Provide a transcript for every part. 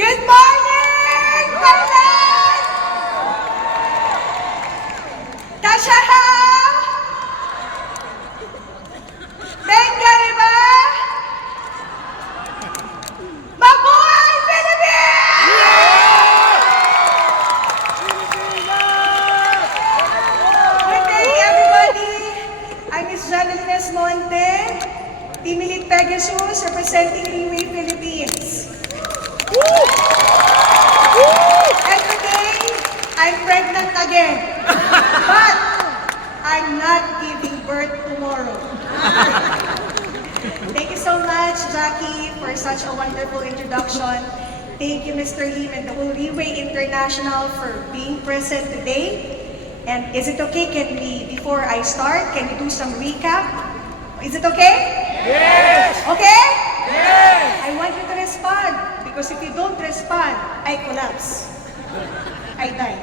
Good morning, Thailand! Tashaha! Benggariba! Mabuhay, Philippines! Good day, everybody. I'm Miss Jeddah Monte, Team Elite Pegasus, representing RIWAY Philippines. And today, I'm pregnant again. But I'm not giving birth tomorrow. Thank you so much, Jackie, for such a wonderful introduction. Thank you, Mr. Lim, and the whole RIWAY International for being present today. And is it okay, before I start, can we do some recap? Is it okay? Yes! Okay? Yes! I want you to respond, because if you don't respond, I collapse. I die.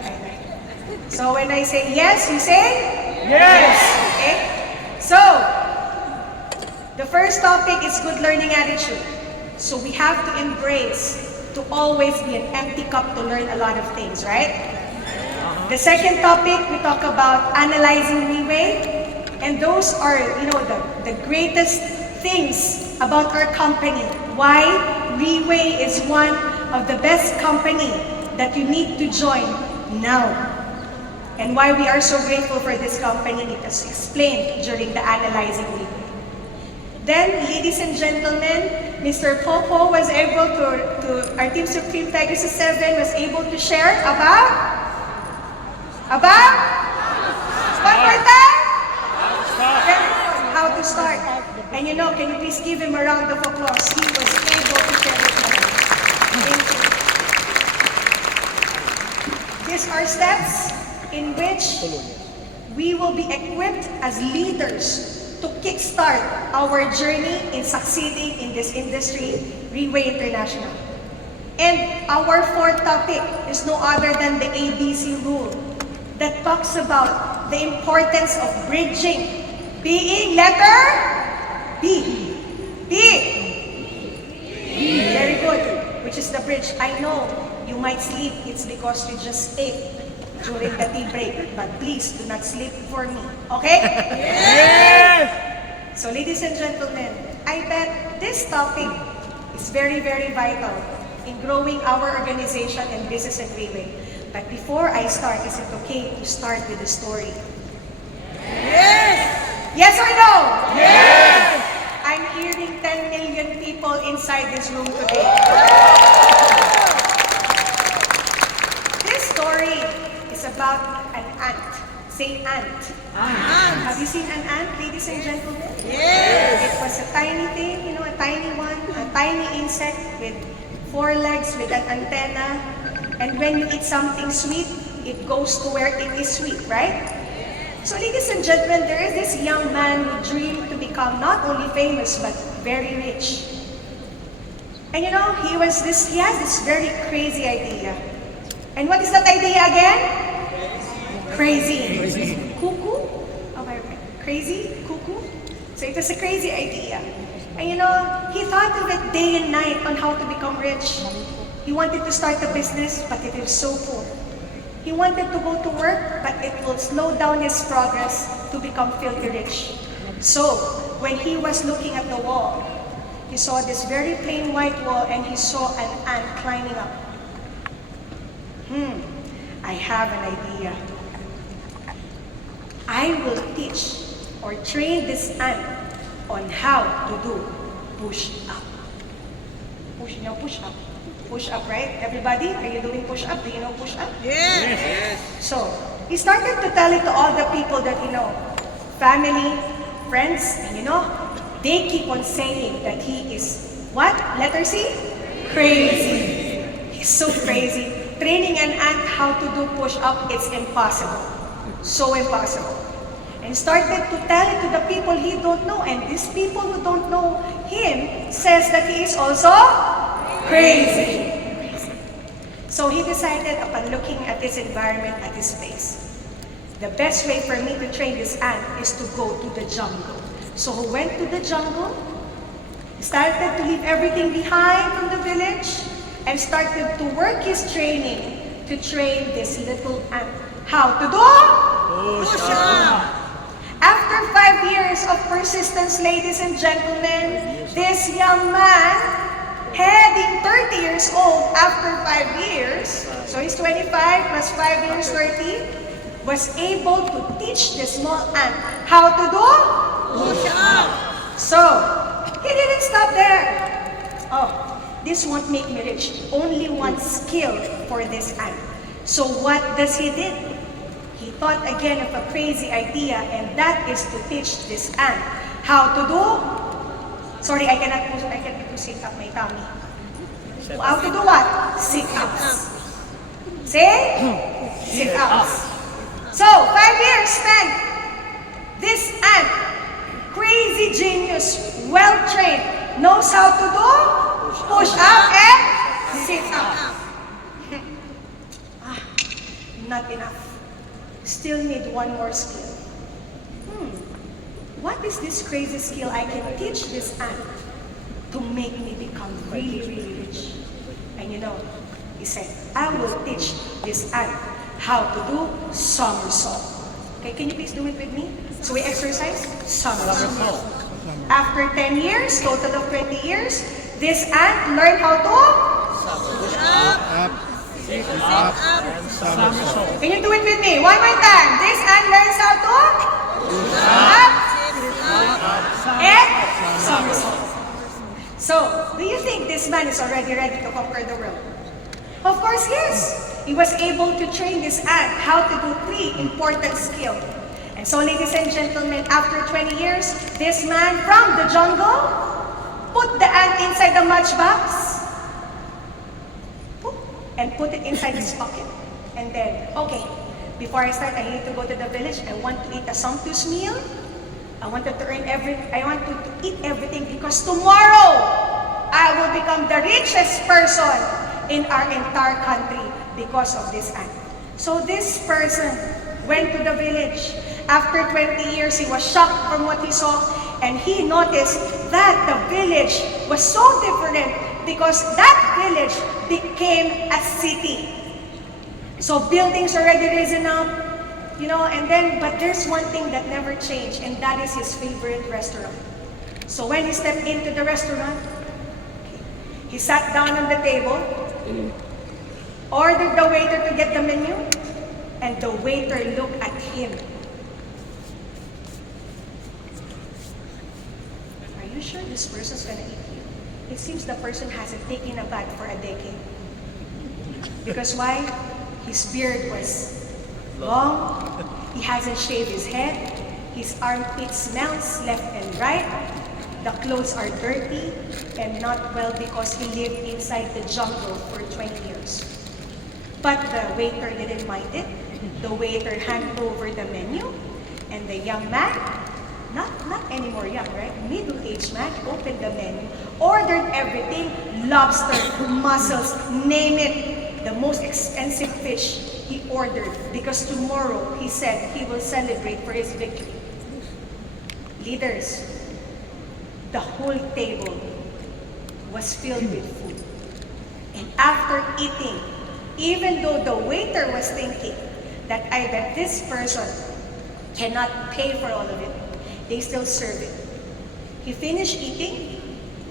So when I say yes, you say? Yes! Okay? So, the first topic is good learning attitude. So we have to embrace to always be an empty cup to learn a lot of things, right? The second topic, we talk about analyzing RIWAY. And those are, the greatest things about our company. Why RIWAY is one of the best company that you need to join now. And why we are so grateful for this company, it is explained during the analyzing RIWAY. Then, ladies and gentlemen, Mr. Popo was able our Team Supreme Pegasus 7 was able to share about? One more time? How to start. And can you please give him a round of applause? He was able to share it with us. Thank you. These are steps in which we will be equipped as leaders to kickstart our journey in succeeding in this industry, RIWAY International. And our fourth topic is no other than the ABC rule that talks about the importance of bridging, being letter B. Very good. Which is the bridge. I know you might sleep. It's because you just ate during the tea break. But please do not sleep for me. Okay? Yes! So ladies and gentlemen, I bet this topic is very, very vital in growing our organization and business at RIWAY. But before I start, is it okay to start with a story? Yes! Yes or no? Yes! I'm hearing 10 million people inside this room today. This story is about an ant. Say ant. Ant. Have you seen an ant, ladies and gentlemen? Yes! It was a tiny thing, a tiny one, a tiny insect with 4 legs with an antenna. And when you eat something sweet, it goes to where it is sweet, right? So ladies and gentlemen, there is this young man who dreamed to become not only famous, but very rich. And he has this very crazy idea. And what is that idea again? Crazy. Cuckoo? Okay, crazy? Cuckoo? So it was a crazy idea. And he thought of it day and night on how to become rich. He wanted to start a business, but it is so poor. He wanted to go to work, but it will slow down his progress to become filthy rich. So, when he was looking at the wall, he saw this very plain white wall and he saw an ant climbing up. I have an idea. I will teach or train this ant on how to do push-up. Push-up. Push-up, right? Everybody, are you doing push-up? Do you know push-up? Yes! Yes! So, he started to tell it to all the people that family, friends, and they keep on saying that he is, what? Letter C? Crazy. He's so crazy. Training an ant how to do push-up, it's impossible. So impossible. And started to tell it to the people he don't know. And these people who don't know him says that he is also crazy. So he decided, upon looking at his environment, at his place, the best way for me to train this ant is to go to the jungle. So he went to the jungle, started to leave everything behind from the village, and started to work his training to train this little ant. How to do? Push up. After 5 years of persistence, ladies and gentlemen, this young man, heading 30 years old after 5 years, so he's 25 plus 5 years, 30, was able to teach the small ant how to do? Push up. So, he didn't stop there. Oh, this won't make me rich. Only one skill for this ant. So what does he did? He thought again of a crazy idea, and that is to teach this ant how to do. Sorry, I cannot do sit up my tummy. How to do what? Sit-ups. Say? Sit-ups. So, 5 years spent. This ant, crazy genius, well-trained, knows how to do push up and sit up. Not enough. Still need one more skill. What is this crazy skill I can teach this ant to make me become really, really rich? And you know, he said, I will teach this ant how to do somersault. Okay, can you please do it with me? So we exercise somersault. After 10 years, total of 20 years, this ant learned how to Push up. Sit up. Somersault. Can you do it with me? One more time. This ant learns how to up and somersault. So, do you think this man is already ready to conquer the world? Of course, yes. He was able to train this ant how to do 3 important skills. And so, ladies and gentlemen, after 20 years, this man from the jungle put the ant inside the matchbox and put it inside his pocket. And then, okay, before I start, I need to go to the village. I want to eat a sumptuous meal. I want to eat everything because tomorrow I will become the richest person in our entire country because of this ant. So this person went to the village. After 20 years, he was shocked from what he saw, and he noticed that the village was so different because that village became a city. So buildings already risen up, you know, but there's one thing that never changed, and that is his favorite restaurant. So when he stepped into the restaurant, he sat down on the table, ordered the waiter to get the menu, and the waiter looked at him. Are you sure this person's gonna eat you? It seems the person hasn't taken a bath for a decade. Because why? His beard was long, he hasn't shaved his head, his armpit smells left and right, the clothes are dirty and not well because he lived inside the jungle for 20 years. But the waiter didn't mind it. The waiter handed over the menu, and the young man, not anymore young, right? Middle-aged man, opened the menu, ordered everything, lobster, mussels, name it, the most expensive fish he ordered, because tomorrow, he said, he will celebrate for his victory. Leaders, the whole table was filled with food. And after eating, even though the waiter was thinking that I bet this person cannot pay for all of it, they still serve it. He finished eating,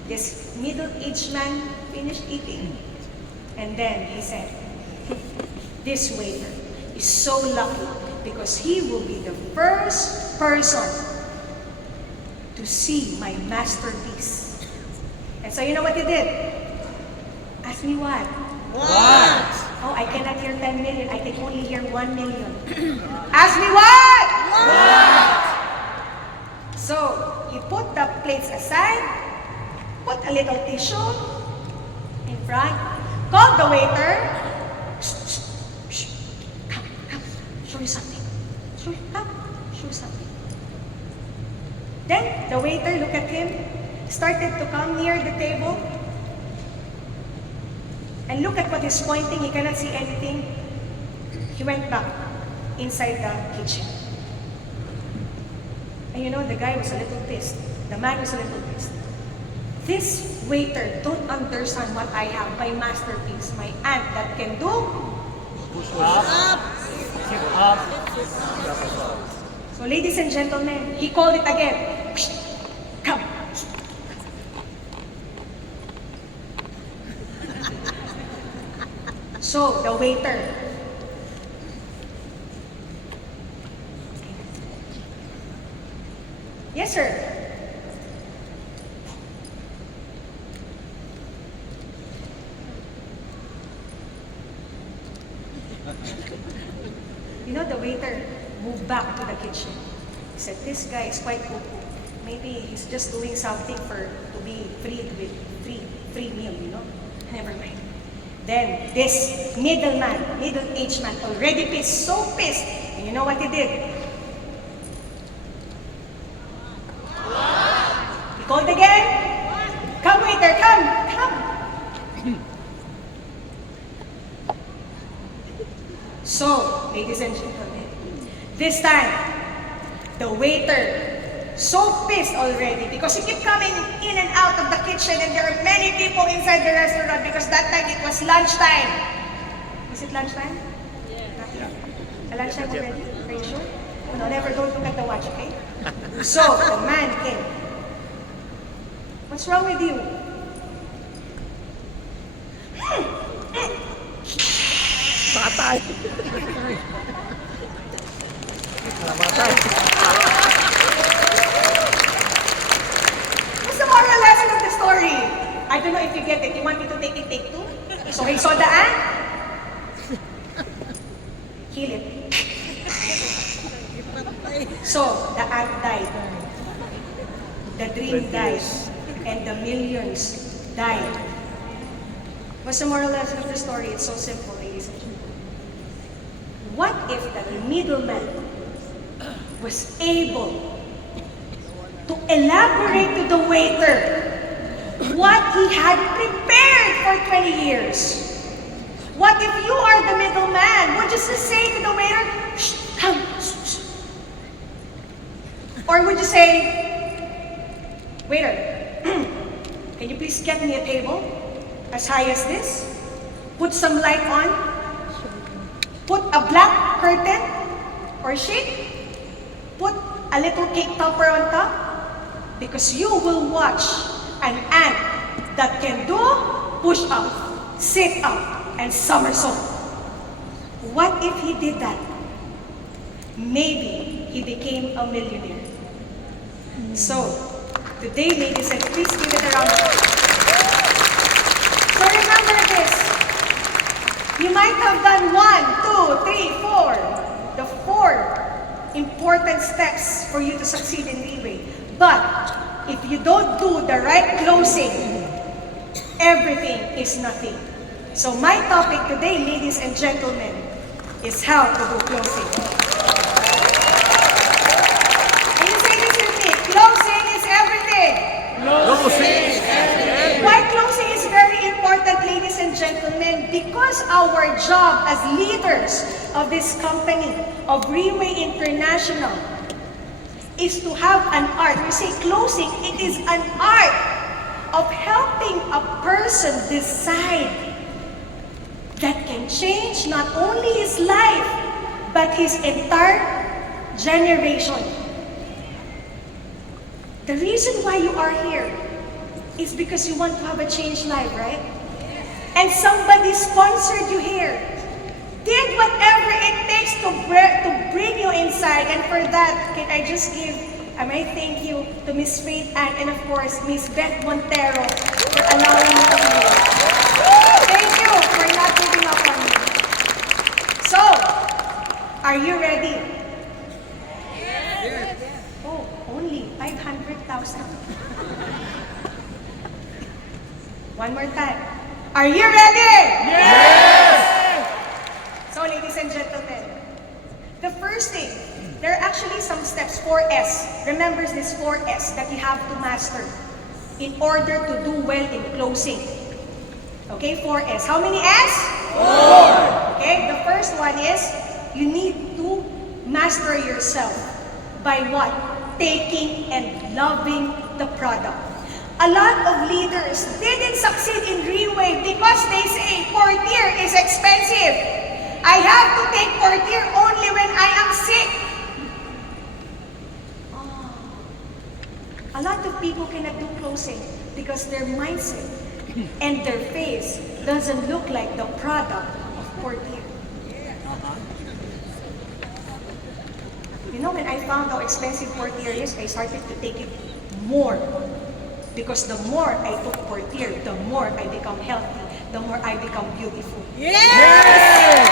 this middle-aged man finished eating, and then he said, this waiter is so lucky because he will be the first person to see my masterpiece. And so you know what he did? Ask me what? What? Oh, I cannot hear 10 million. I can only hear 1 million. Ask me what? What? So, he put the plates aside, put a little tissue in front, called the waiter. Shh, come, show you something. Show you something. Then, the waiter looked at him, started to come near the table, and look at what he's pointing. He cannot see anything. He went back inside the kitchen. And you know, the guy was a little pissed. The man was a little pissed. This waiter don't understand what I have, my masterpiece, my aunt that can do. Push up. Sit up. So ladies and gentlemen, he called it again. Come. So the waiter, yes sir. You know, the waiter moved back to the kitchen. He said, this guy is quite cuckoo. Maybe he's just doing something to be freed with free meal, you know? Never mind. Then this middle-aged man, already pissed, so pissed. And you know what he did? He called again. Come waiter, come. So, ladies and gentlemen, this time, the waiter, so pissed already because he kept coming in and out of the kitchen and there are many people inside the restaurant because that time it was lunchtime. Is it lunchtime? Yeah. Lunchtime already? Are you sure? No, never, don't look at the watch, okay? So, the man came. What's wrong with you? Patay. What's the moral lesson of the story? I don't know if you get it. You want me to take two? So he saw the ant. Kill it. So the ant died. The dream died. And the millions died. What's the moral lesson of the story? It's so simple, ladies and gentlemen. What if the middleman was able to elaborate to the waiter what he had prepared for 20 years? What if you are the middleman? Would you just say to the waiter, shh, come, shh, shh. Or would you say, waiter, can you please get me a table as high as this? Put some light on. Put a black curtain or sheet. Put a little cake topper on top. Because you will watch an ant that can do push up, sit up, and somersault. What if he did that? Maybe he became a millionaire. So, today, ladies and please give it a round of applause. So remember this. You might have done 1, 2, 3, 4. The 4 important steps for you to succeed in RIWAY. But if you don't do the right closing, everything is nothing. So my topic today, ladies and gentlemen, is how to do closing. Can you say this with me? Closing is everything. Why closing is very important, ladies and gentlemen? Because our job as leaders of this company, of RIWAY International, is to have an art. We say closing, it is an art of helping a person decide that can change not only his life, but his entire generation. The reason why you are here is because you want to have a changed life, right? And somebody sponsored you here. Did whatever it takes to bring you inside. And for that, can I just give a thank you to Miss Faith Ann and of course, Miss Beth Montero for allowing me to be here. Thank you for not giving up on me. So, are you ready? Yes. Oh, only 500,000. One more time. Are you ready? Yes! So, ladies and gentlemen, the first thing, there are actually some steps, 4S. Remember this 4S that you have to master in order to do well in closing. Okay, 4S. How many S? 4. Okay, the first one is, you need to master yourself by what? Taking and loving the product. A lot of leaders didn't succeed in RIWAY because they say portier is expensive. I have to take portier only when I am sick. A lot of people cannot do closing because their mindset and their face doesn't look like the product of portier. You know, when I found how expensive portier is, I started to take it more. Because the more I took portier, the more I become healthy, the more I become beautiful. Yes!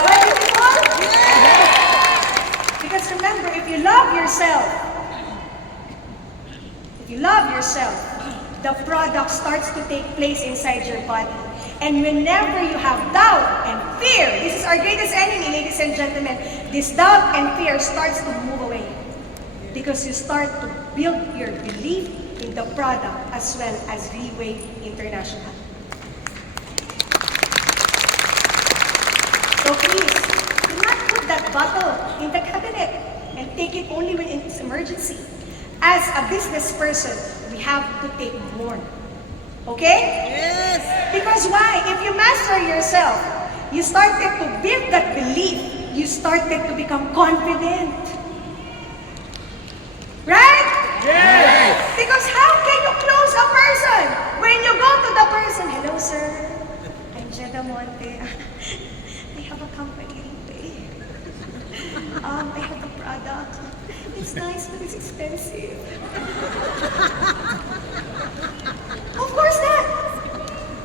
Am I beautiful? Yes! Because remember, if you love yourself, the product starts to take place inside your body. And whenever you have doubt and fear, this is our greatest enemy, ladies and gentlemen, this doubt and fear starts to move away. Because you start to build your belief in the product as well as RIWAY International. So please, do not put that bottle in the cabinet and take it only when it's emergency. As a business person, we have to take more. Okay? Yes! Because why? If you master yourself, you started to build that belief. You started to become confident. Right? Yes! Because how can you close a person when you go to the person, hello sir, I'm Jeddah Monte. I have a company, RIWAY. I have a product. It's nice, but it's expensive. Of course not.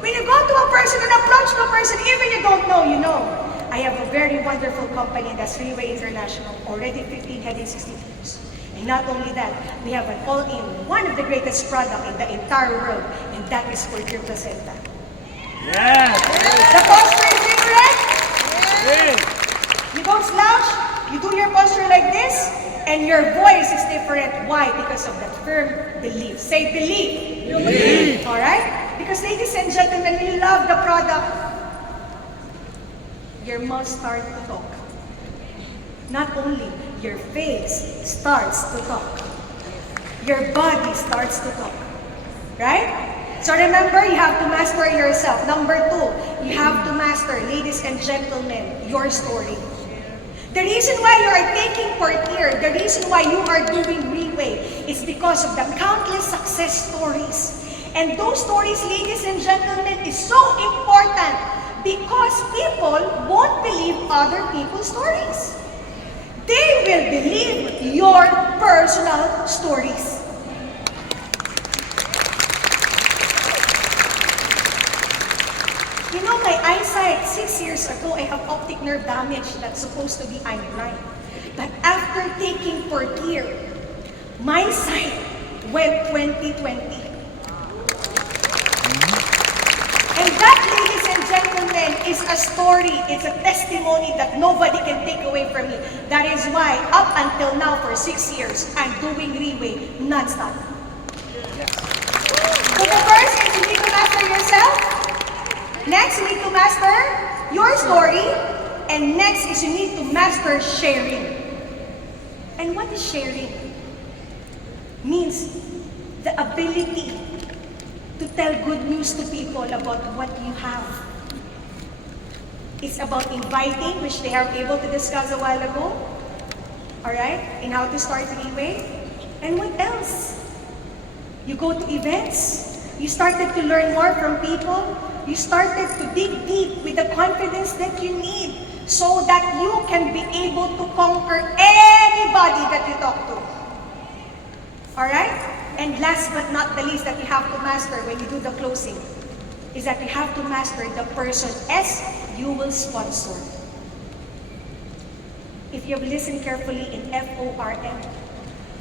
When you go to a person and approach the person, even you don't know, you know. I have a very wonderful company, that's RIWAY International, already 15 heading 60 years. And not only that, we have an all-in, one of the greatest product in the entire world, and that is portier placenta. Yes! The posture is different. Yes! You don't slouch, you do your posture like this, and your voice is different. Why? Because of that firm belief. Say belief. Believe! Alright? Because ladies and gentlemen, when you love the product, your mouth starts to talk. Not only, your face starts to talk. Your body starts to talk. Right? So remember, you have to master yourself. Number 2, you have to master, ladies and gentlemen, your story. The reason why you are taking portier, the reason why you are doing RIWAY is because of the countless success stories. And those stories, ladies and gentlemen, is so important because people won't believe other people's stories. They will believe your personal stories. You know, my eyesight, 6 years ago, I have optic nerve damage that's supposed to be I'm blind. But after taking portier, my sight went 20/20. And that, ladies and gentlemen, is a story, it's a testimony that nobody can take away from me. That is why, up until now, for 6 years, I'm doing RIWAY non-stop. So the first is you need to master yourself. Next, you need to master your story. And next is you need to master sharing. And what is sharing? Means the ability to tell good news to people about what you have. It's about inviting, which they are able to discuss a while ago. Alright? And how to start RIWAY. And what else? You go to events. You started to learn more from people. You started to dig deep with the confidence that you need so that you can be able to conquer anybody that you talk to. Alright? And last but not the least that you have to master when you do the closing is that you have to master the person as you will sponsor. If you have listened carefully in FORM,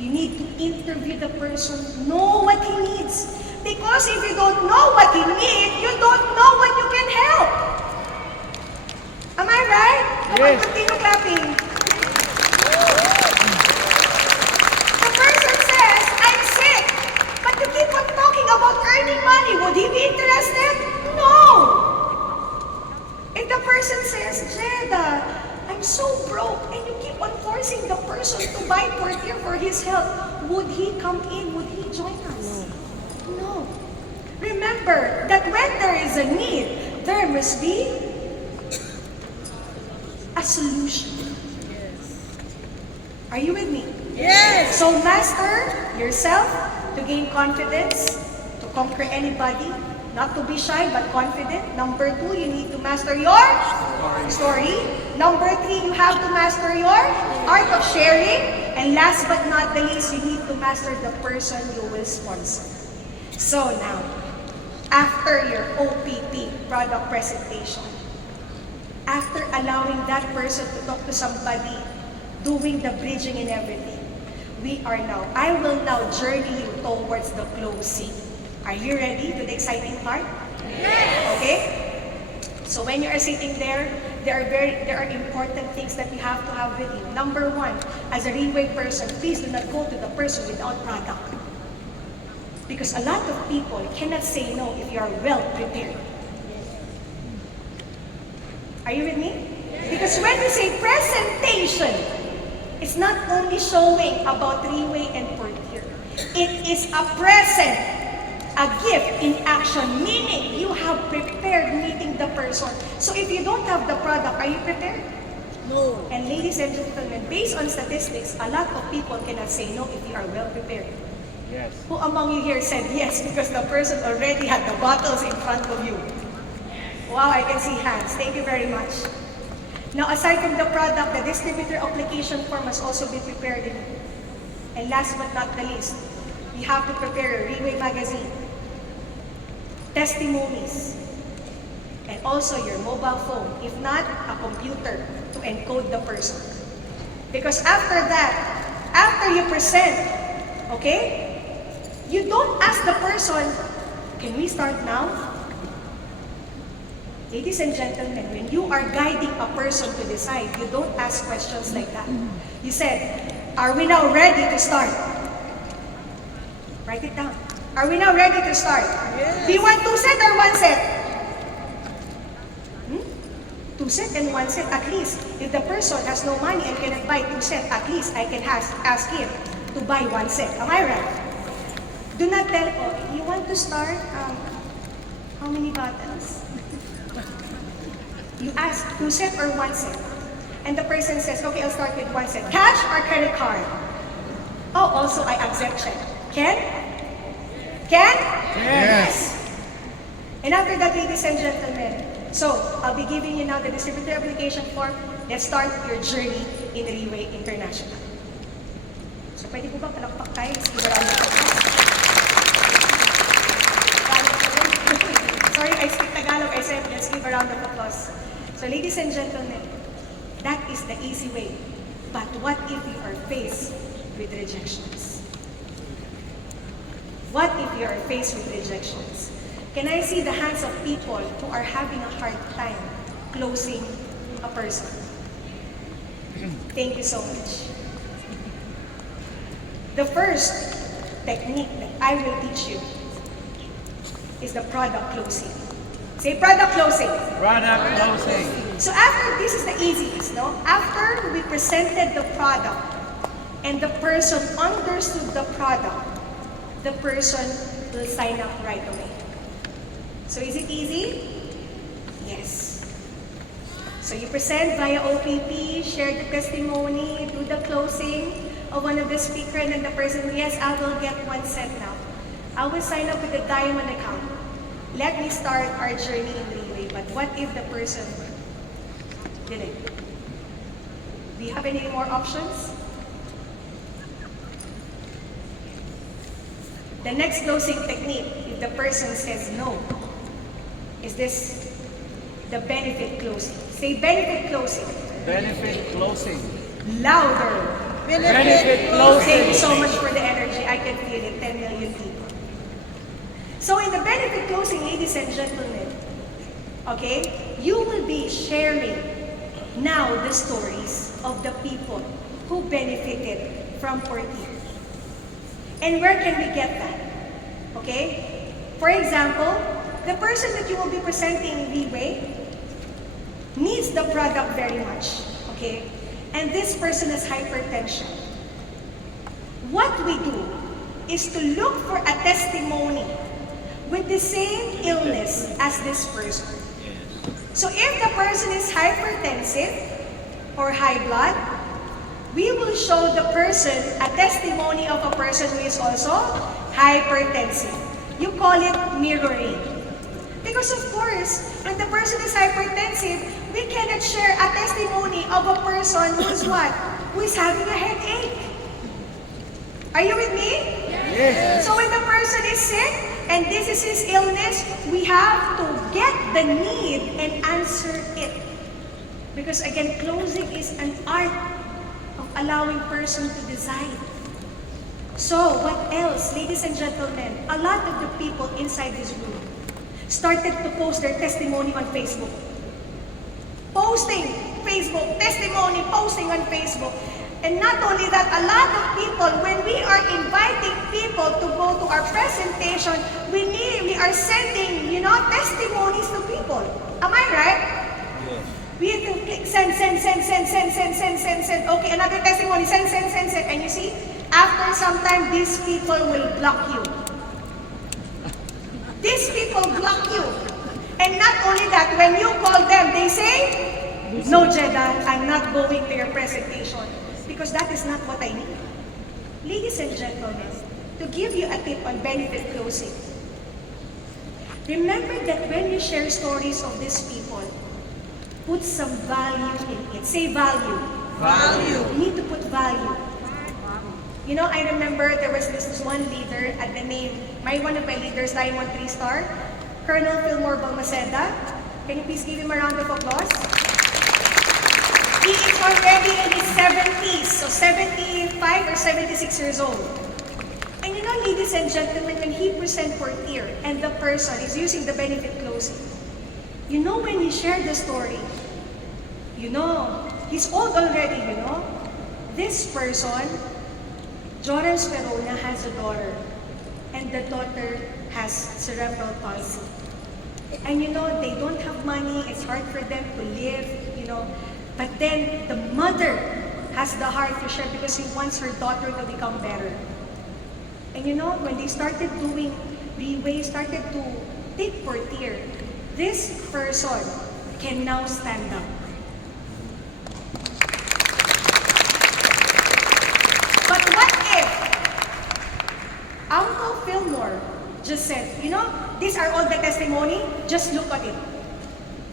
you need to interview the person, know what he needs. Because if you don't know what he needs, you don't know what you can help. Am I right? Come on, continue clapping. The person says, I'm sick. But you keep on talking about earning money. Would he be interested? No. If the person says, Jeddah, I'm so broke, and you keep on forcing the person to buy portier for his health, would he come in? Would he join us? No. Remember that when there is a need, there must be a solution. Are you with me? Yes. So master yourself to gain confidence, to conquer anybody, not to be shy but confident. Number 2, you need to master your story. Number 3, you have to master your art of sharing. And last but not the least, you need to master the person you will sponsor. So now, after your OPP, product presentation, after allowing that person to talk to somebody, doing the bridging and everything, I will now journey you towards the closing. Are you ready to the exciting part? Yes. Okay? So when you are sitting there, there are important things that you have to have with you. Number 1, as a RIWAY person, please do not go to the person without product. Because a lot of people cannot say no if you are well prepared. Are you with me? Because when we say presentation, it's not only showing about RIWAY and Portier. It is a present, a gift in action, meaning you have prepared meeting the person. So if you don't have the product, are you prepared? No. And ladies and gentlemen, based on statistics, a lot of people cannot say no if you are well prepared. Yes. Who among you here said yes because the person already had the bottles in front of you? Wow, I can see hands. Thank you very much. Now, aside from the product, the distributor application form must also be prepared. And last but not the least, you have to prepare a RIWAY magazine, testimonies, and also your mobile phone, if not, a computer to encode the person. Because after that, after you present, okay, you don't ask the person, can we start now? Ladies and gentlemen, when you are guiding a person to decide, you don't ask questions like that. You said, are we now ready to start? Write it down. Are we now ready to start? Yes. Do you want 2 set or 1 set? 2 set and 1 set at least. If the person has no money and cannot buy 2 set, at least I can ask him to buy 1 set. Am I right? Do not tell, oh, you want to start, how many bottles? You ask 2 set or 1 set. And the person says, okay, I'll start with 1 set. Cash or credit card? Oh, also I accept check. Can? Can? Yes. And after that, ladies and gentlemen, so I'll be giving you now the distributor application form. Let's start your journey in RIWAY International. So pwede po ba palakpak tayo? Let's give a round of applause. Sorry, I speak Tagalog. I said, let's give a round of applause. So ladies and gentlemen, that is the easy way. But what if you are faced with rejections? What if you are faced with rejections? Can I see the hands of people who are having a hard time closing a person? Thank you so much. The first technique that I will teach you is the product closing. Say product closing. Product closing. So after, this is the easiest, no? After we presented the product and the person understood the product, the person will sign up right away. So is it easy? Yes. So you present via OPP, share the testimony, do the closing of one of the speaker, and then the person, yes, I will get 1 set now. I will sign up with a diamond account. Let me start our journey in RIWAY. But what if the person didn't? Do you have any more options? The next closing technique, if the person says no, is this the benefit closing. Say benefit closing. Benefit closing. Louder. Benefit Thank closing. you so much for the energy. I can feel it. 10 million people. So in the benefit closing, ladies and gentlemen, okay, you will be sharing now the stories of the people who benefited from Portier. And where can we get that? Okay? For example, the person that you will be presenting RIWAY needs the product very much. Okay? And this person has hypertension. What we do is to look for a testimony with the same illness as this person. So if the person is hypertensive or high blood, we will show the person a testimony of a person who is also hypertensive. You call it mirroring. Because of course, when the person is hypertensive, we cannot share a testimony of a person who is what? Who is having a headache. Are you with me? Yes. So when the person is sick, and this is his illness, we have to get the need and answer it. Because again, closing is an art of allowing person to design. So what else, ladies and gentlemen? A lot of the people inside this room started to post their testimony on Facebook. Posting Facebook, testimony, posting on Facebook. And not only that, a lot of people, when we are inviting people to go to our presentation, we are sending, testimonies to people. Am I right? Yes. We have to click send. Okay, another testimony, send. And you see, after some time, these people will block you. These people block you. And not only that, when you call them, they say, no, Jeddah, I'm not going to your presentation. Because that is not what I need. Ladies and gentlemen, to give you a tip on benefit closing, remember that when you share stories of these people, put some value in it. Say value. Value. You need to put value. I remember there was this one leader at the name, one of my leaders, Diamond 3-star, Colonel Fillmore Balmaceda. Can you please give him a round of applause? He is already in his 70s, so 75 or 76 years old. And ladies and gentlemen, when he present for tier and the person is using the benefit closing, when he shared the story, he's old already, This person, Joran Sperona, has a daughter, and the daughter has cerebral palsy. And they don't have money, it's hard for them to live, But then the mother has the heart to share because he wants her daughter to become better. And when they started doing RIWAY, started to take for tier, this person can now stand up. But what if Uncle Fillmore just said, these are all the testimony, just look at it.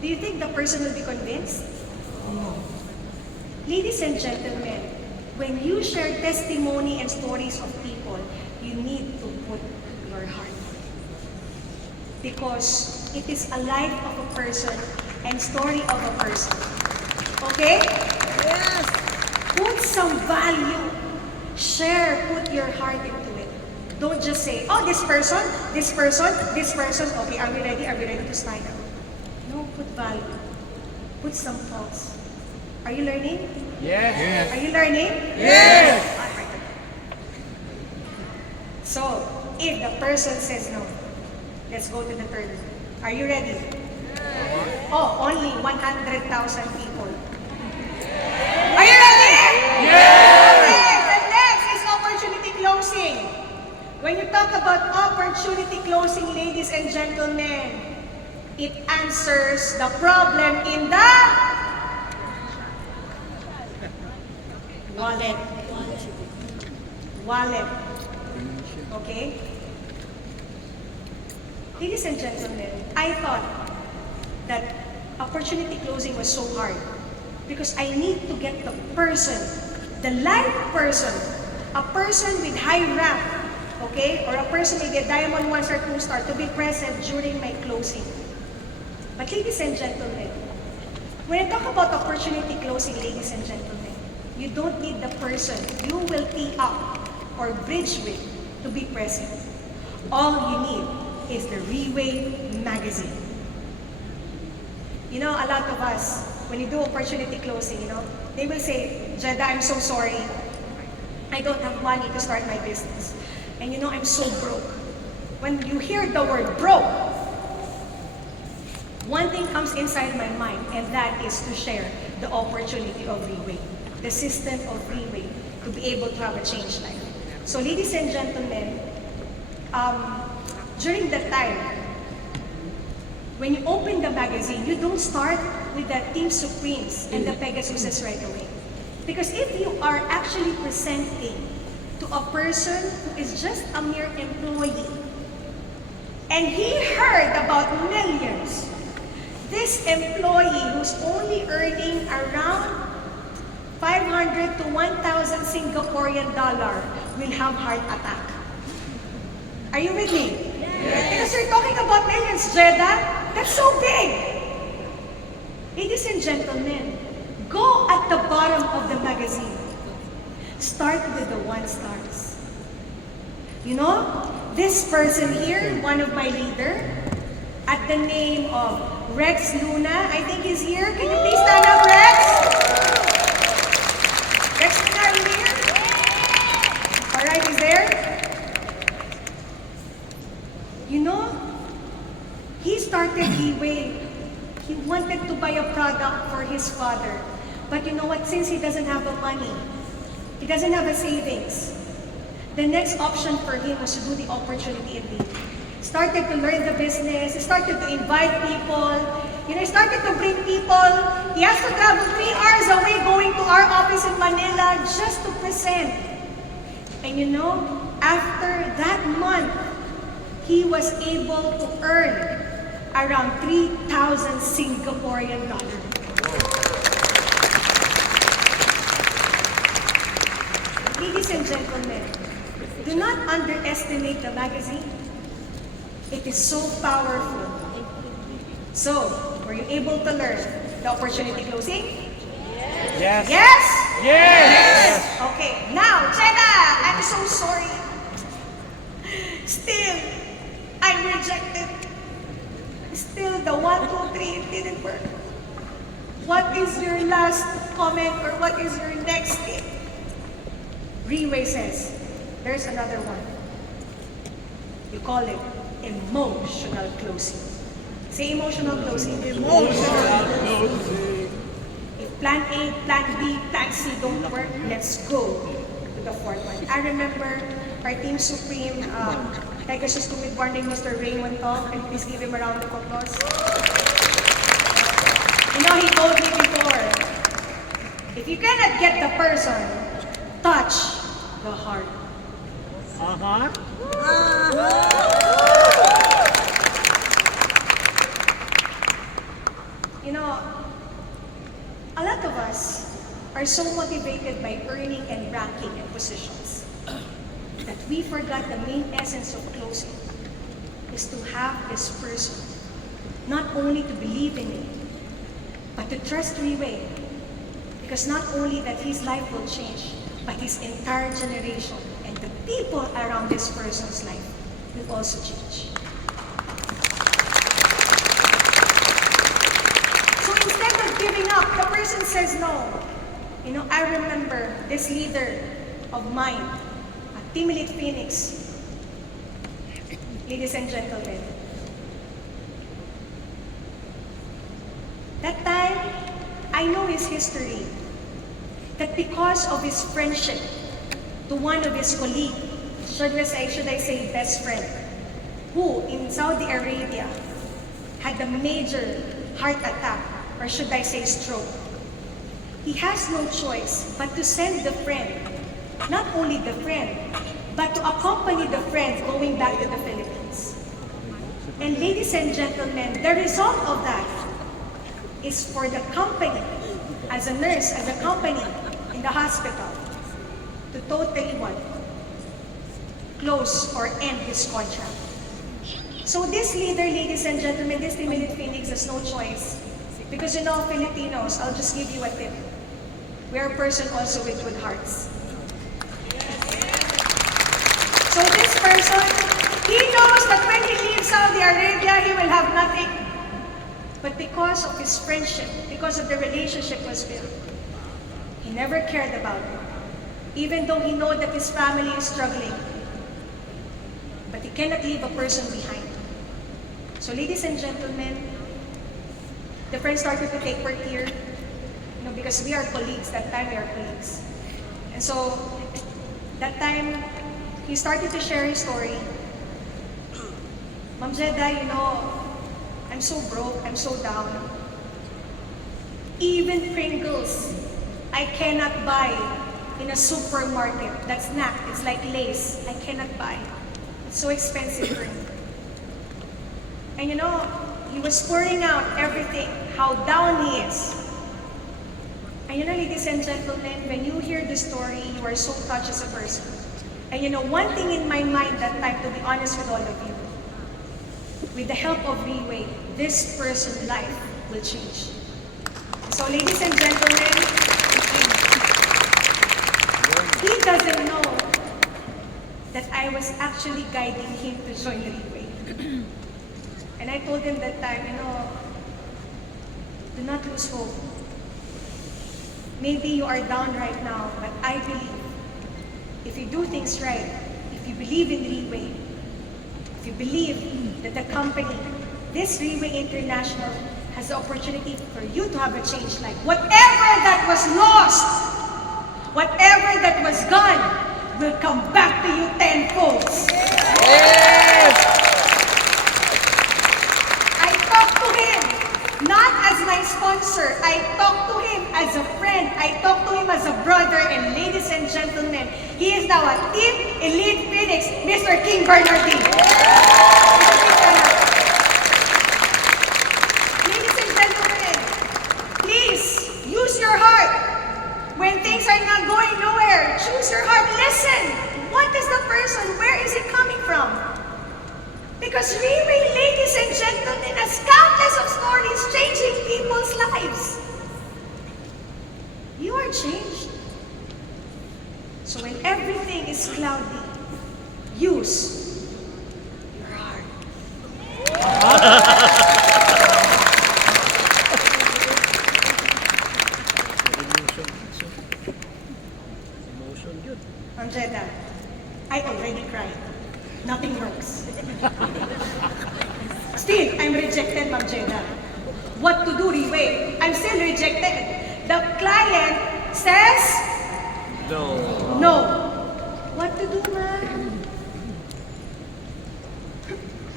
Do you think the person will be convinced? No. Ladies and gentlemen, when you share testimony and stories of people, you need to put your heart. Because it is a life of a person and story of a person. Okay? Yes. Put some value. Share, put your heart into it. Don't just say, oh, this person. Okay, are we ready? Are we ready to sign up? No, put value. Put some thoughts. Are you learning? Yes. Are you learning? Yes. So, if the person says no, let's go to the third. Are you ready? Oh, only 100,000 people. Are you ready? Yes. Okay, the next is opportunity closing. When you talk about opportunity closing, ladies and gentlemen, it answers the problem in the wallet. Okay? Ladies and gentlemen, I thought that opportunity closing was so hard because I need to get the person, the live person, a person with high rank, okay, or a person with a diamond 1-star, 2-star to be present during my closing. But ladies and gentlemen, when I talk about opportunity closing, ladies and gentlemen, you don't need the person you will tee up or bridge with to be present. All you need is the RIWAY magazine. A lot of us, when you do opportunity closing, they will say, Jeddah, I'm so sorry. I don't have money to start my business. And I'm so broke. When you hear the word broke, one thing comes inside my mind, and that is to share the opportunity of RIWAY, the system of RIWAY, to be able to have a changed life. So ladies and gentlemen, during that time, when you open the magazine, you don't start with the Team Supremes and the Pegasuses right away. Because if you are actually presenting to a person who is just a mere employee, and he heard about millions, this employee who's only earning around 500 to 1,000 Singaporean dollar will have heart attack. Are you with me? Yes. Because you're talking about millions, Jeddah. That's so big. Ladies and gentlemen, go at the bottom of the magazine. Start with the 1 stars. You know, this person here, one of my leader, at the name of Rex Luna, I think he's here. Can you please stand up, Rex? Rex Luna, are you here? All right, he's there. You know, he started RIWAY. He wanted to buy a product for his father. But you know what? Since he doesn't have the money, he doesn't have a savings, the next option for him was to do the opportunity indeed. Started to learn the business, he started to invite people, he started to bring people. He has to travel 3 hours away going to our office in Manila just to present. And you know, after that month, he was able to earn around 3,000 Singaporean dollars. Ladies and gentlemen, do not underestimate the magazine. It is so powerful. So, were you able to learn the opportunity closing? Yes. Yes? Yes. Okay, now, Jeddah, I'm so sorry. Still, I'm rejected. Still, the 1, 2, 3, it didn't work. What is your last comment or what is your next tip? RIWAY says, there's another one. You call it emotional closing. Say emotional closing. Emotional closing. If plan A, plan B, plan C don't work, let's go to the 4th one. I remember our Team Supreme, Pegasus Good Morning, Mr. Raymond talk, and please give him a round of applause. You know, he told me before, if you cannot get the person, touch the heart. You know, a lot of us are so motivated by earning and ranking and positions that we forgot the main essence of closing is to have this person not only to believe in it, but to trust RIWAY. Because not only that his life will change, but his entire generation and the people around this person's life will also change. So instead of giving up, the person says no. You know, I remember this leader of mine, Team Elite Phoenix. Ladies and gentlemen, that time, I know his history. That because of his friendship to one of his colleagues, should I say best friend, who in Saudi Arabia had a major heart attack, or should I say stroke. He has no choice but to send the friend, not only the friend, but to accompany the friend going back to the Philippines. And ladies and gentlemen, the result of that is for the company, as a nurse, as a company in the hospital, to totally close or end his contract. So this leader, ladies and gentlemen, this Team Elite Phoenix has no choice. Because you know, Filipinos, I'll just give you a tip. We are a person also with good hearts. So this person, he knows that when he leaves Saudi Arabia, he will have nothing. But because of his friendship, because of the relationship was built, he never cared about it. Even though he knows that his family is struggling. But he cannot leave a person behind. So ladies and gentlemen, the friend started to take part here. You know, because we are colleagues, that time we are colleagues. And so, that time, he started to share his story. Ma'am Jeddah, you know, I'm so broke, I'm so down. Even Pringles, I cannot buy in a supermarket. That snack, it's like Lays. I cannot buy. It's so expensive for me. And you know, he was pouring out everything, how down he is. And you know, ladies and gentlemen, when you hear the story, you are so touched as a person. And you know, one thing in my mind that time, to be honest with all of you, with the help of RIWAY, this person's life will change. So ladies and gentlemen, he doesn't know that I was actually guiding him to join RIWAY. And I told him that time, you know, do not lose hope. Maybe you are down right now, but I believe if you do things right, if you believe in RIWAY, if you believe that the company, this RIWAY International, has the opportunity for you to have a change life. Whatever that was lost, whatever that was gone, will come back to you tenfold. I talked to him, not as my sponsor. I talked to him as a friend. I talked to him as a brother. And ladies and gentlemen, he is now a Team Elite Phoenix, Mr. King Bernardine. Ladies and gentlemen, please use your heart. When things are not going nowhere, choose your heart. Listen, what is the person? Where is it coming from? Because RIWAY, ladies and gentlemen, has countless of stories changing people's lives. You are changed. So when everything is cloudy, use your heart. Ma'am Jeddah, I already cried. Nothing works. Still, I'm rejected, Ma'am Jeddah. What to do, RIWAY? I'm still rejected. The client says, no. What to do, ma'am?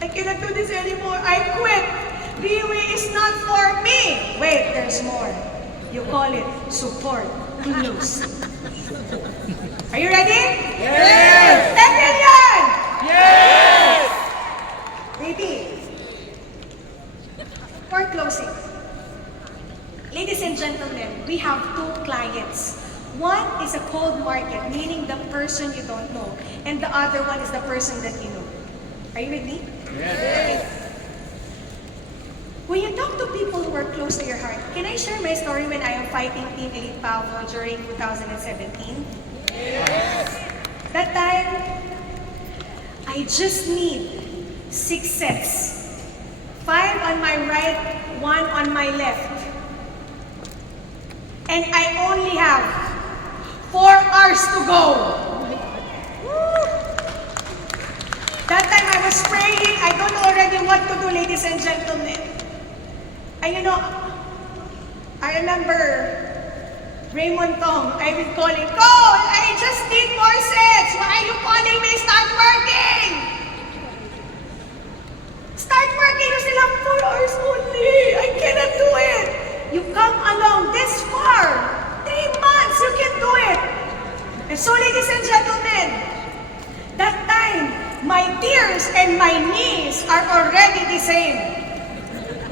I cannot do this anymore. I quit. RIWAY is not for me. Wait, there's more. You call it support. Good news. Are you ready? Yes! 10 million! Yes! Baby, for closing, ladies and gentlemen, we have two clients. One is a cold market, meaning the person you don't know, and the other one is the person that you know. Are you with me? Yes! When you talk to people who are close to your heart, can I share my story when I am fighting Team Elite Pavo during 2017? Yes! That time, I just need 6 sets. 5 on my right, 1 on my left. And I only have 4 hours to go. That time I was praying, I don't know already what to do, ladies and gentlemen. And you know, I remember Raymond Tong, I've been calling, Cole, I just need more sets. Why are you calling me? Start working! Start working, you still have 4 hours only. I cannot do it. You come along this far. 3 months, you can do it. And so, ladies and gentlemen, that time, my tears and my knees are already the same.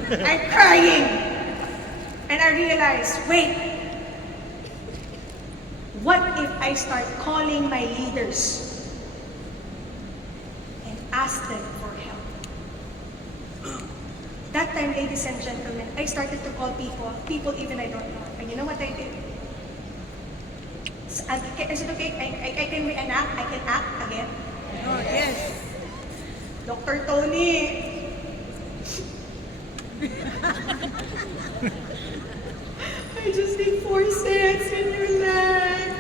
I'm crying. And I realized, wait, what if I start calling my leaders and ask them for help? That time, ladies and gentlemen, I started to call people even I don't know. And you know what I did? Is it okay? I can reenact? I can act again? Oh, yes. Dr. Tony, I just need 4 sets in your leg.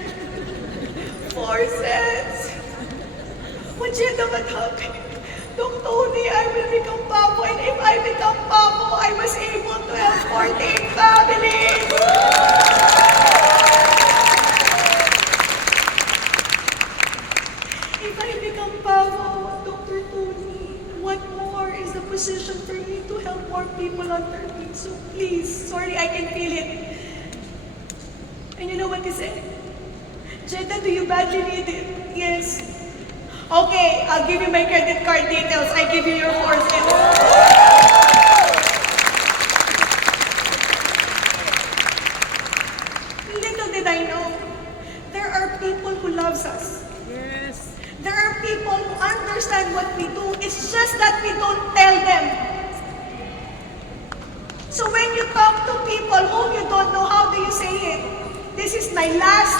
4 sets. What happened? Dr. Tony, I will become Papa, and if I become Papa, I was able to help 14 families. If I become Papa, Dr. Tony, what more is the position for me to help more people on their feet. So please, sorry, I can feel it. And you know what he said? Jeddah, do you badly need it? Yes. Okay, I'll give you my credit card details. I give you your forfeit. Little did I know, there are people who loves us. Yes. There are people who understand what we do. It's just that we don't tell them. So when you talk to people whom you don't know, how do you say it? This is my last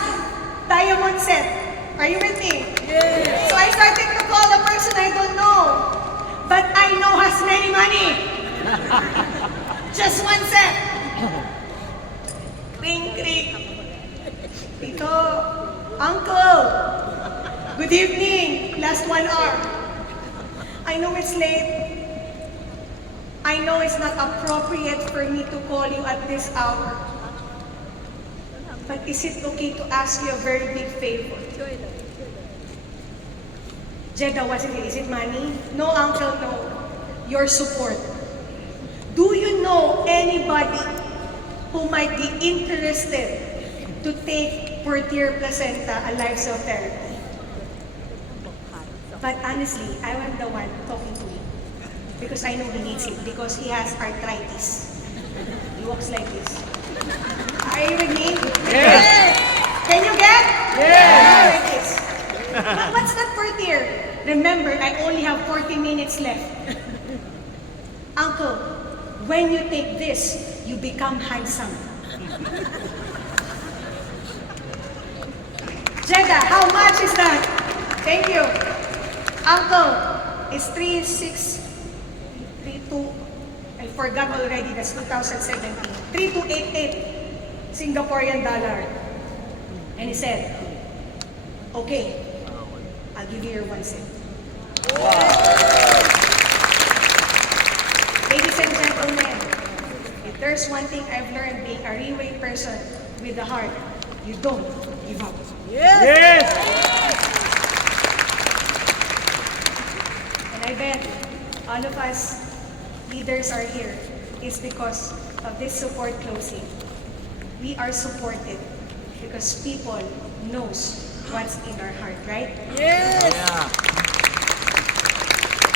diamond set. Are you with me? Yes. So I started to call a person I don't know, but I know has many money. Just one set. Ring, ring. Ito, uncle. Good evening. Last 1 hour. I know it's late. I know it's not appropriate for me to call you at this hour. But is it okay to ask you a very big favor? Jeddah, what's it? Is it money? No, uncle, no. Your support. Do you know anybody who might be interested to take per-tier placenta a live cell therapy? But honestly, I am the one talking to him because I know he needs it because he has arthritis. He walks like this. Are you with me? Yes. Can you get? Yes. Like this. But what's that per-tier? Remember, I only have 40 minutes left. Uncle, when you take this, you become handsome. Jeddah, how much is that? Thank you. Uncle, it's 32, I forgot already, that's 2017. 3288 Singaporean dollar. And he said, okay, I'll give you your 1 cent. Ladies and gentlemen, if there's one thing I've learned being a RIWAY person with a heart, you don't give up. Yes. Yes. And I bet all of us leaders are here is because of this support closing. We are supported because people knows what's in our heart, right? Yes.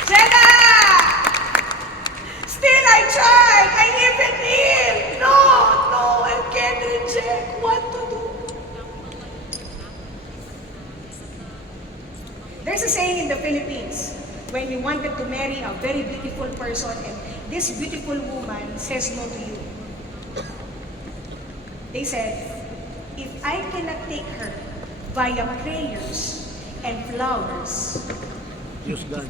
Jeddah! Still I tried! I even kneel! No! I can't reject what to do. There's a saying in the Philippines, when you wanted to marry a very beautiful person and this beautiful woman says no to you. They said, if I cannot take her via prayers and flowers, Use gun.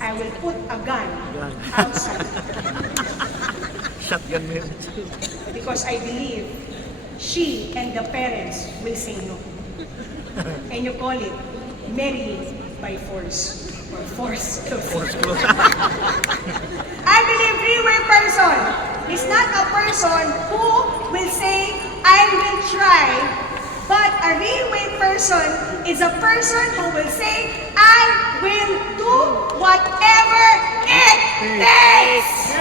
I will put a gun Gun. outside Shotgun meron. because I believe she and the parents will say no. And you call it marrying by force or force closing. Force close. I believe RIWAY person is not a person who will say, I will try, but a RIWAY person is a person who will say, I will do whatever it takes.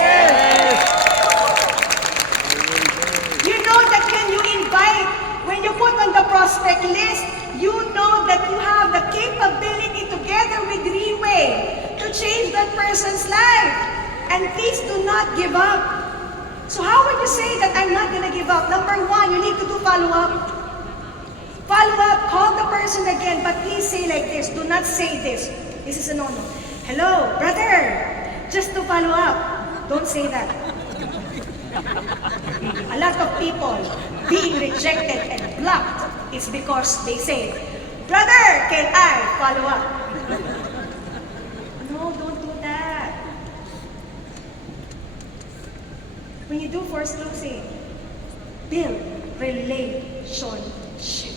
You know that when you invite, when you put on the prospect list, you know that you have the capability together with RIWAY to change that person's life. And please do not give up. So how would you say that I'm not gonna give up? Number one, you need to do follow-up. Follow up, call the person again, but please say like this. Do not say this. This is a no-no. Hello, brother. Just to follow up. Don't say that. A lot of people being rejected and blocked is because they say, brother, can I follow up? No, don't do that. When you do forced closing, build relationship.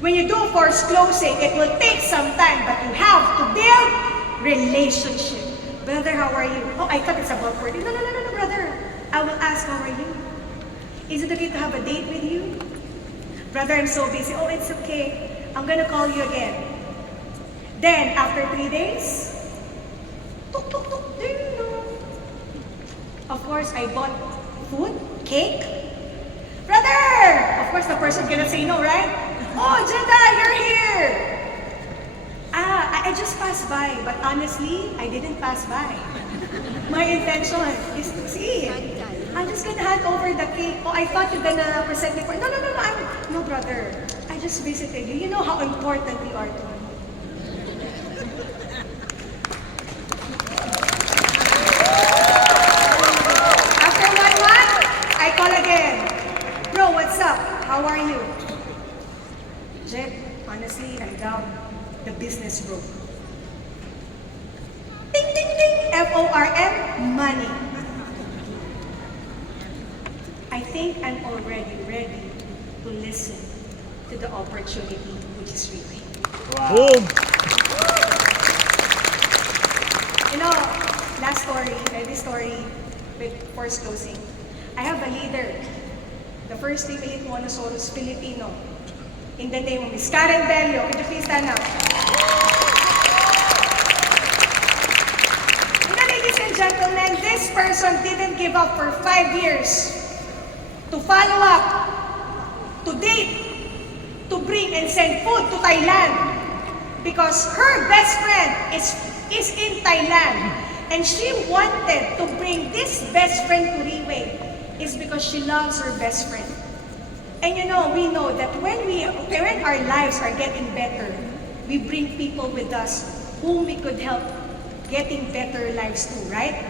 When you do forced closing, it will take some time, but you have to build relationship. Brother, how are you? Oh, I thought it's about work. No, brother. I will ask, how are you? Is it okay to have a date with you? Brother, I'm so busy. Oh, it's okay. I'm gonna call you again. Then, after 3 days, tuk, tuk, tuk, there you know. course, I bought food, cake. Brother! Of course, the person cannot say no, right? Oh, Jeddah, you're here! I just passed by, but honestly, I didn't pass by. My intention is to see. I'm just gonna hand over the cake. Oh, I thought you're gonna present me for... No, no, brother. I just visited you. You know how important you are to me. After 1 month, I call again. Bro, what's up? How are you? Jed, honestly, I'm down. The business broke. Ding, ding, ding. FORM, money. I think I'm already ready to listen to the opportunity, which is RIWAY. Boom! You know, last story, this story with first closing. I have a leader. The first Team Monosaurus Filipino. In the name of Miss Karen Bello. Could you please stand up? You know, ladies and gentlemen, this person didn't give up for 5 years to follow up, to date, to bring and send food to Thailand. Because her best friend is in Thailand. And she wanted to bring this best friend to RIWAY is because she loves her best friend. And you know, we know that when our lives are getting better, we bring people with us whom we could help getting better lives too, right?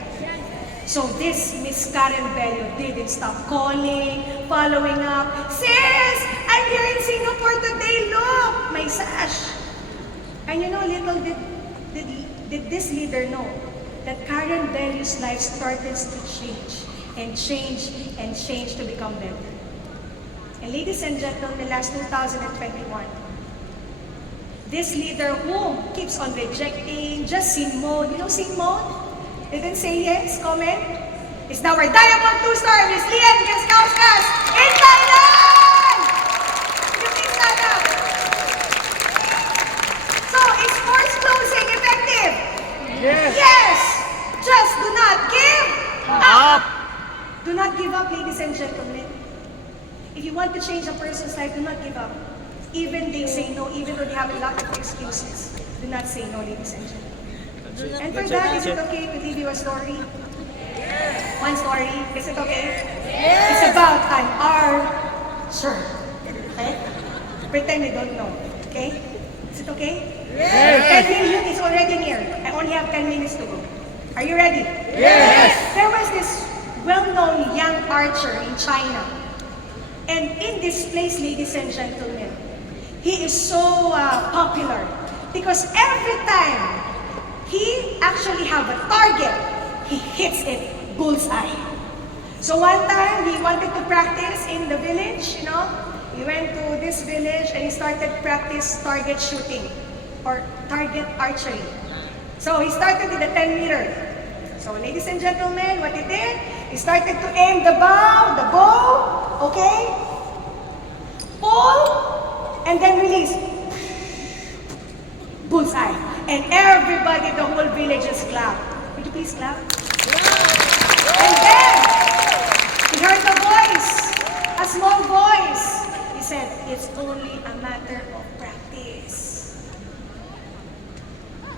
So this Miss Karen Bello didn't stop calling, following up. Sis, I'm here in Singapore today, look, my sash. And you know, little did this leader know that Karen Bello's life started to change and change to become better. And ladies and gentlemen, last 2021, this leader who keeps on rejecting, just Simone, you know Simone? Didn't say yes, comment? Is now our Diamond 2-star, Miss Lian Gaskauskas in Thailand! You please stand up. So, is force closing effective? Yes! Yes! Just do not give Up! Do not give up, ladies and gentlemen. If you want to change a person's life, do not give up. Even they say no, even though they have a lot of excuses, do not say no, ladies and gentlemen. And for that, is it okay to give you a story? Yes. One story. Is it okay? Yes. It's about an archer. Okay? Pretend you don't know. Okay? Is it okay? Yes. 10 million is already near. I only have 10 minutes to go. Are you ready? Yes. There was this well-known young archer in China. And in this place, ladies and gentlemen, he is so popular because every time he actually have a target, he hits it bullseye. So one time, he wanted to practice in the village, you know. He went to this village and he started practice target shooting or target archery. So he started with the 10 meter. So ladies and gentlemen, what he did, he started to aim the bow, okay? Pull, and then release. Bullseye. And everybody, the whole village just clap. Would you please clap? And then, he heard a voice, a small voice. He said, it's only a matter of practice.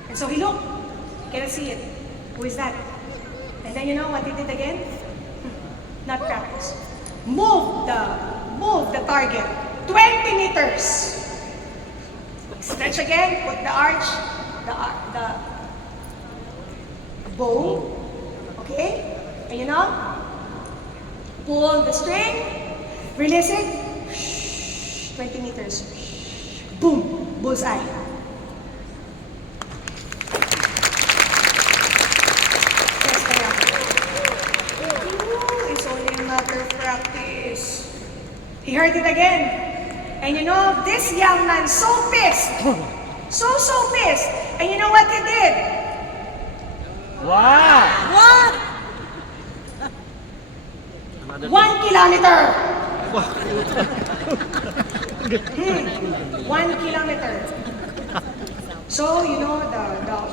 And so he looked. He cannot see it. Who is that? And then you know what he did again? Not practice. Move the target 20 meters. Stretch again, put the arch, the bow, okay? And you know, pull the string, release it, 20 meters. Boom, bullseye. It's only a matter of practice. He heard it again. And you know, this young man so pissed. So pissed. And you know what he did? Wow! What? 1 kilometer. 1 kilometer. So, you know,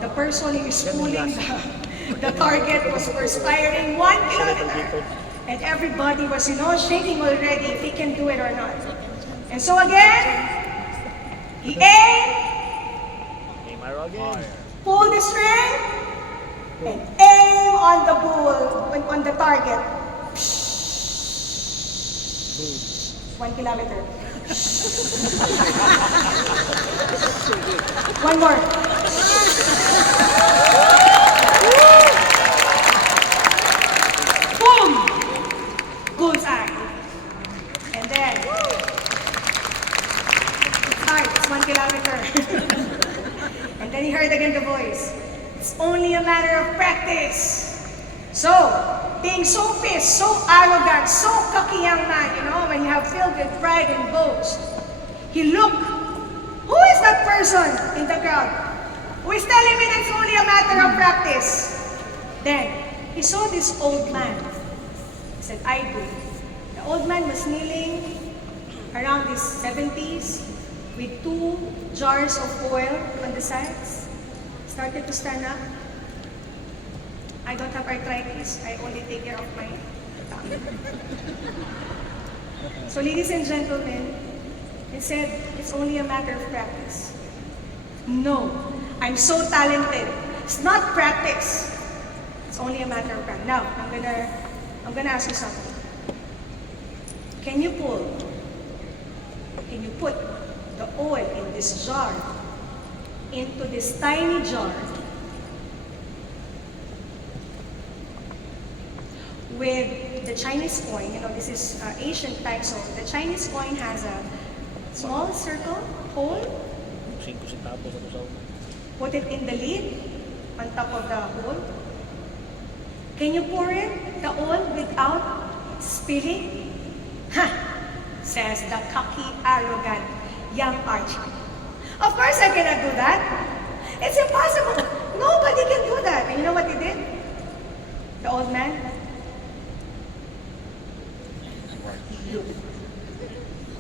the person who is pulling The target was perspiring 1 kilometer. And everybody was, shaking already if he can do it or not. And so again, he aimed, Aim arrow again. pull the string, and aim on the bull, on the target. 1 kilometer. One more. Boom! Bullseye. And then, it's 1 kilometer. And then he heard again the voice. It's only a matter of practice. So, being so pissed, so arrogant, so cocky young man, when you have filled with pride and boast, he looked. Who is that person in the crowd who is telling me that it's only a matter of practice? Then, he saw this old man. He said, I do. The old man was kneeling around his 70s with 2 jars of oil on the sides. Started to stand up. I don't have arthritis. I only take care of my tummy. So ladies and gentlemen, he said, it's only a matter of practice. No, I'm so talented. It's not practice. It's only a matter of practice. Now, I'm gonna ask you something. Can you put the oil in this jar into this tiny jar with the Chinese coin? This is Asian type, so the Chinese coin has a small circle hole. 5 centavos ako sa una. Put it in the lid on top of the hole. Can you pour it, the oil, without spilling? Ha! Says the cocky, arrogant young archer. Of course I cannot do that. It's impossible. Nobody can do that. And you know what he did? The old man?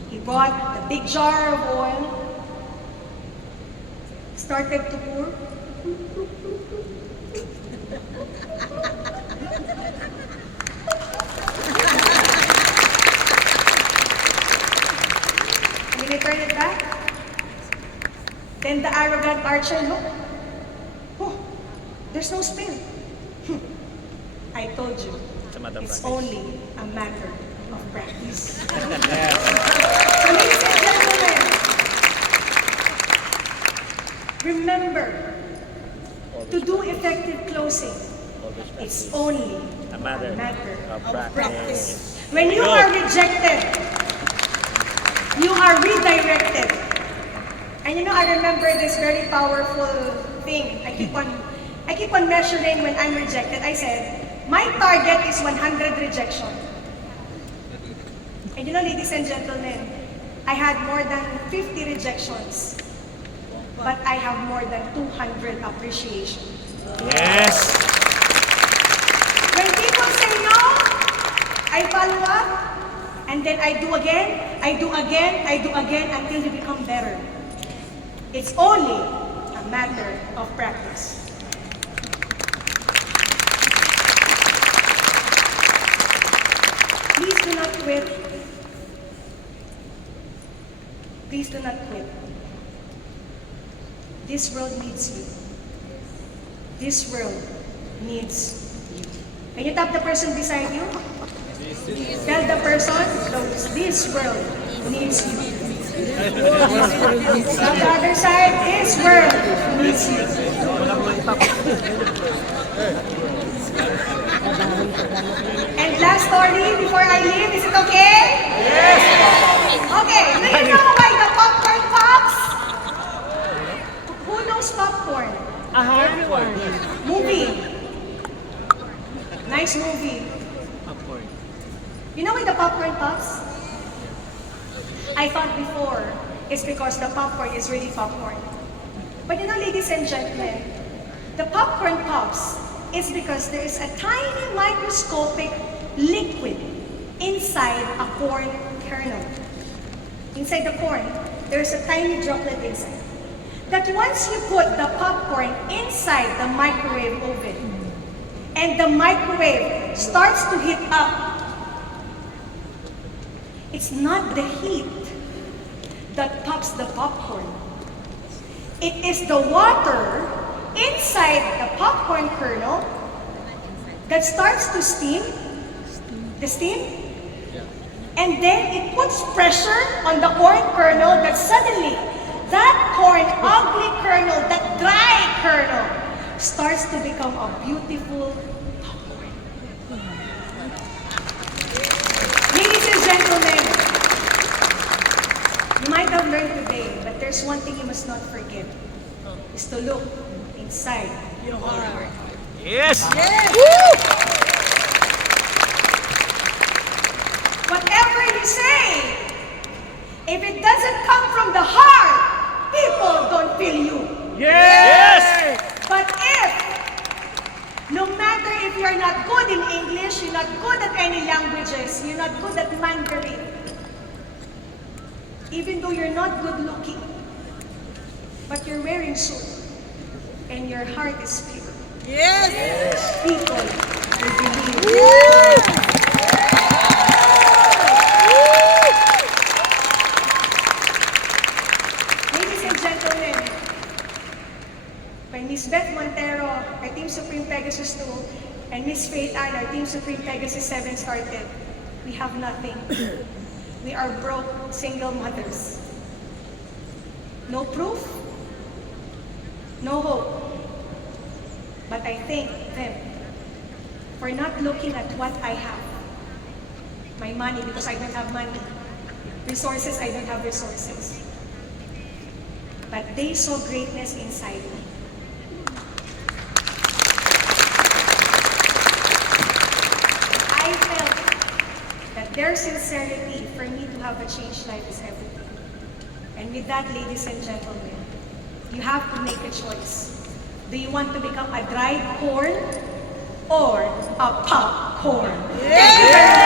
He bought a big jar of oil, started to pour. When he turned it back, then the arrogant archer looked. Oh, there's no spill. I told you, It's a matter of it's practice. only a matter of practice. So ladies and gentlemen, remember to do effective closing. Always It's practice. only A matter of of practice. When you are rejected, you are redirected. And I remember this very powerful thing. I keep on measuring when I'm rejected. I said, my target is 100 rejection. And ladies and gentlemen, I had more than 50 rejections, but I have more than 200 appreciation. Yes! When people say no, I follow up, and then I do again, I do again, I do again until you become better. It's only a matter of practice. Please do not quit. Please do not quit. This world needs you. This world needs you. Can you tap the person beside you? Tell the person, this world needs you. On the other side, this world needs you. And last story before I leave, is it okay? Yes! Okay, do you know why the popcorn pops? Who knows popcorn? Everyone. Movie. Nice movie. Popcorn. You know why the popcorn pops? I thought before it's because the popcorn is really popcorn. But ladies and gentlemen, the popcorn pops is because there is a tiny microscopic liquid inside a corn kernel. Inside the corn, there is a tiny droplet inside. That once you put the popcorn inside the microwave oven, and the microwave starts to heat up, it's not the heat that pops the popcorn. It is the water inside the popcorn kernel that starts to steam, the steam, and then it puts pressure on the corn kernel that suddenly, that corn ugly kernel, that dry kernel, starts to become a beautiful popcorn. Ladies and gentlemen, you might have learned today, but there's one thing you must not forget, is to look inside your heart. Yes! Whatever you say, if it doesn't come from the heart, people don't feel you. Yes! But if, no matter if you're not good in English, you're not good at any languages, you're not good at Mandarin, even though you're not good looking, but you're wearing suit, and your heart is pure, people will believe you. Ladies and gentlemen, when Miss Beth Montero, our Team Supreme Pegasus 2, and Miss Faith Ann, our Team Supreme Pegasus 7 started, we have nothing. We are broke, single mothers. No proof, no hope. But I thank them for not looking at what I have. My money, because I don't have money. Resources, I don't have resources. But they saw greatness inside me. I felt that their sincerity for me to have a changed life is everything. And with that, ladies and gentlemen, you have to make a choice. Do you want to become a dried corn or a popcorn? Thank you very much.